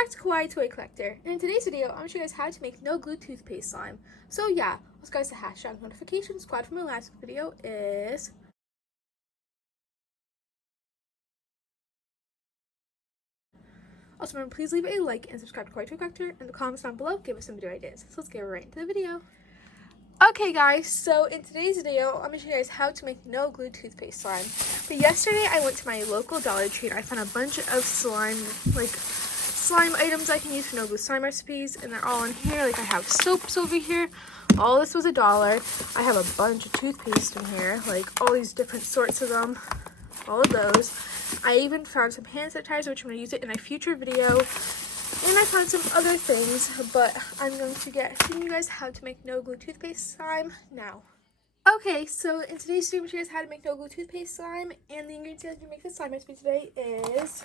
back to Kawaii Toy Collector, and in today's video, I'm going to show you guys how to make no glue toothpaste slime. So yeah, let's guys, the hashtag notification squad from my last video is... Also remember, please leave a like and subscribe to Kawaii Toy Collector, and the comments down below give us some video ideas. So let's get right into the video. Okay guys, so in today's video, I'm going to show you guys how to make no glue toothpaste slime. But yesterday, I went to my local Dollar Tree and I found a bunch of slime items I can use for no glue slime recipes, and they're all in here. Like I have soaps over here. All this was $1. I have a bunch of toothpaste in here, like all these different sorts of them, all of those. I even found some hand sanitizer, which I'm going to use it in a future video. And I found some other things, but I'm going to get showing you guys how to make no glue toothpaste slime now. Okay, so in today's video, I'm going to show you guys how to make no glue toothpaste slime, and the ingredients to make this slime recipe today is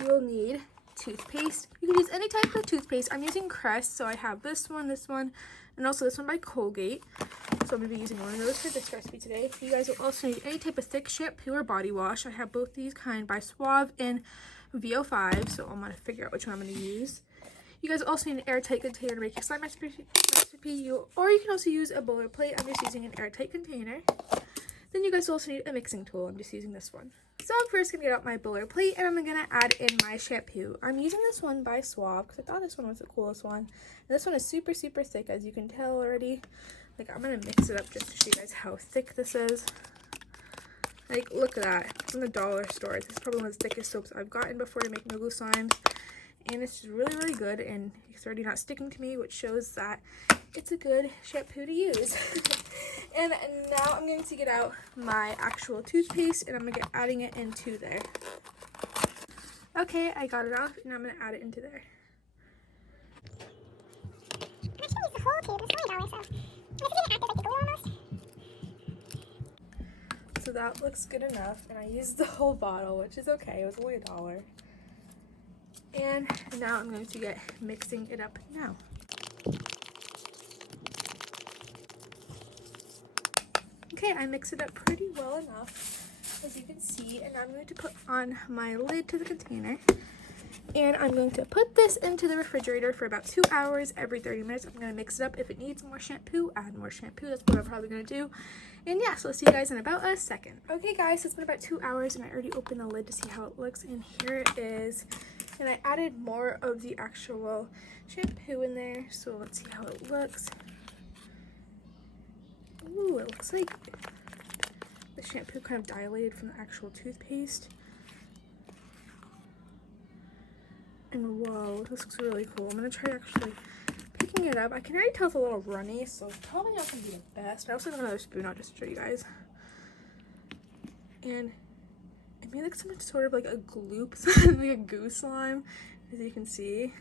you'll need toothpaste. You can use any type of toothpaste. I'm using Crest, so I have this one, and also this one by Colgate. So I'm going to be using one of those for this recipe today. You guys will also need any type of thick shampoo or body wash. I have both these kind by Suave and VO5, so I'm going to figure out which one I'm going to use. You guys also need an airtight container to make your slime recipe, or you can also use a bowler plate. I'm just using an airtight container. Then you guys also need a mixing tool. I'm just using this one. So I'm first going to get out my bowler plate, and I'm going to add in my shampoo. I'm using this one by Suave because I thought this one was the coolest one. And this one is super, super thick, as you can tell already. Like, I'm going to mix it up just to show you guys how thick this is. Like, look at that. From the dollar store. This is probably one of the thickest soaps I've gotten before to make no glue slimes. And it's just really, really good. And it's already not sticking to me, which shows that it's a good shampoo to use. And now I'm going to get out my actual toothpaste, and I'm going to get adding it into there. Okay, I got it off, and I'm going to add it into there. I'm actually use the whole tube. It's only $1, so this is going to act as like the glue almost. So that looks good enough, and I used the whole bottle, which is okay. It was only $1. And now I'm going to get mixing it up now. Okay, I mixed it up pretty well enough, as you can see, and I'm going to put on my lid to the container. And I'm going to put this into the refrigerator for about 2 hours. Every 30 minutes, I'm going to mix it up. If it needs more shampoo, add more shampoo. That's what I'm probably going to do. And yeah, so I'll see you guys in about a second. Okay guys, so it's been about 2 hours, and I already opened the lid to see how it looks, and here it is. And I added more of the actual shampoo in there, so let's see how it looks. Ooh, it looks like the shampoo kind of dilated from the actual toothpaste. And whoa, this looks really cool. I'm going to try actually picking it up. I can already tell it's a little runny, so it's probably not going to be the best. I also have another spoon out just to show you guys. And it made like some sort of like a gloop, like a goo slime, as you can see.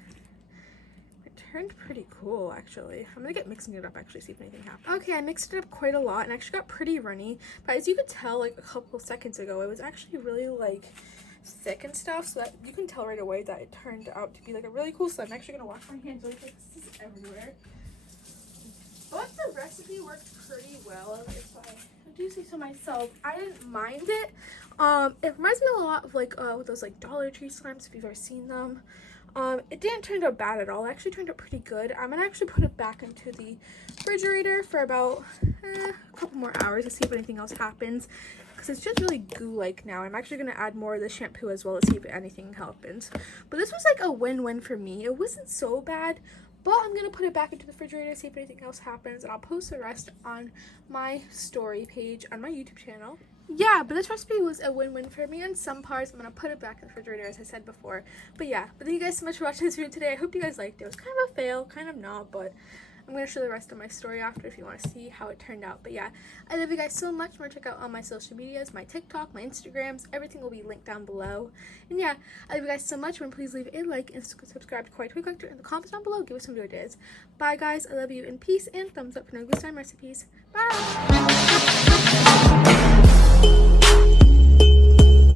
It turned pretty cool, actually. I'm going to get mixing it up, actually, see if anything happens. Okay, I mixed it up quite a lot, and actually got pretty runny. But as you could tell, like a couple seconds ago, it was actually really like thick and stuff, so that you can tell right away that it turned out to be like a really cool slime. I'm actually gonna wash my hands really quick. This is everywhere, but the recipe worked pretty well, if I do say so myself. I didn't mind it. It reminds me a lot of like those like Dollar Tree slimes, if you've ever seen them. It didn't turn out bad at all. It actually turned out pretty good. I'm gonna actually put it back into the refrigerator for about a couple more hours to see if anything else happens, because it's just really goo-like now. I'm actually going to add more of the shampoo as well to see if anything happens. But this was like a win-win for me. It wasn't so bad, but I'm going to put it back into the refrigerator, see if anything else happens, and I'll post the rest on my story page on my YouTube channel. Yeah, but this recipe was a win-win for me in some parts. I'm going to put it back in the refrigerator, as I said before. But yeah, but thank you guys so much for watching this video today. I hope you guys liked it. It was kind of a fail, kind of not, but I'm going to show the rest of my story after if you want to see how it turned out. But yeah, I love you guys so much. Remember to check out all my social medias, my TikTok, my Instagrams. Everything will be linked down below. And yeah, I love you guys so much. Remember, please leave a like and subscribe to Kawaii Toy Collector in the comments down below. Give us some video ideas. Bye guys. I love you, and peace, and thumbs up for no glue slime recipes. Bye.